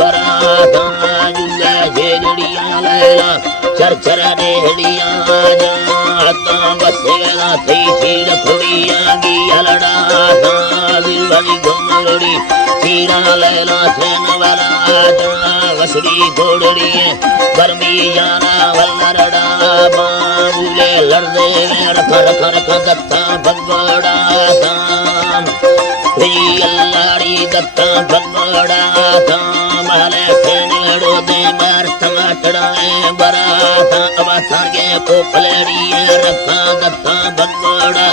बराता जुले झेड़ियां लैला चरचर रेहड़ियां जाता बसेला थी चीड़ खुड़ियां की हलड़ा दिलवरी घुमरड़ी चीरा लैला थेन वाला जा वसड़ी घोड़ड़ी गर्मी जाना वल्लरड़ा बाबूले लड़दे रख रख रख दत्ता भगोड़ा अल्लाड़ी दत्ता भगोड़ा माले खेनड़ो दे मार टमाटड़ाए बराता अवसर के पोपलड़ी रखा दत्ता भगोड़ा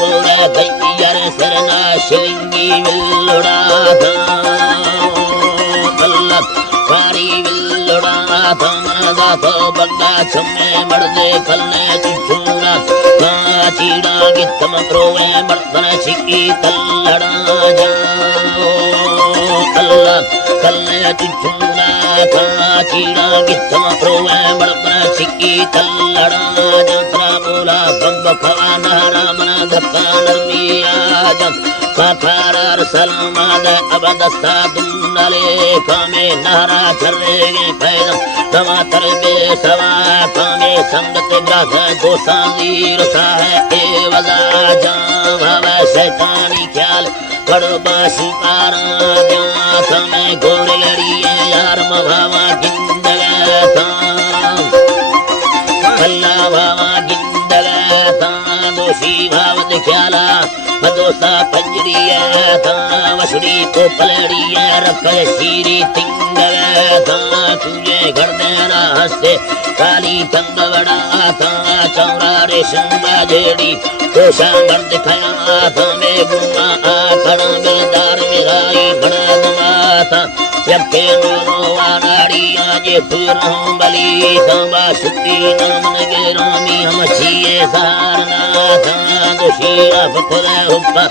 मोरे भैयर सरना शिलिंगी विल्लोड़ा अल्लाह पारी विल्लोड़ा मरदा तो बग्गा छम्मे मर्दे कलने चुचूरा चीड़ा गित्तम प्रोवे मर्दन छिकी कल्लड़ा जाओ अल्लाह कलने चुचूरा चीड़ा गित्तम प्रोवे मर्दन छिकी कल्लड़ा जंत्रा बोला बंब खवाना रामन धक्का नरमिया जम काफार सलमाद अबदस्ता दुन्नले कामे नहरा चरेगे पैदम टमाटर बे सवा कामे संगत ग्रास गोसांदीर साहे ए वजा जाम शैतानी ख्याल कड़बा शिकारा जा कामे गोरे लड़िए यार मभावा गिंदले अल्लाह भावा गिंदले दोषी भाव ख्याला दोसा पंजरी वसड़ी पोपलड़ी रख सीरी तिंगल तुझे घर देना हंसे काली तंग बड़ा चौरा रेशम जेड़ी कोशा मर्द खया में गुमा कर बेदार मेराई बड़ा माता यके नो वाड़िया जे पुरहूं बली संबा सुती नमन के रोमी हम छिए सारना दोषी अब खुदा हुप्पा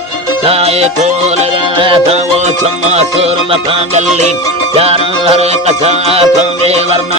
काए खोल गया वो चम्मा सुर मकान गली चार हर कसा में वरना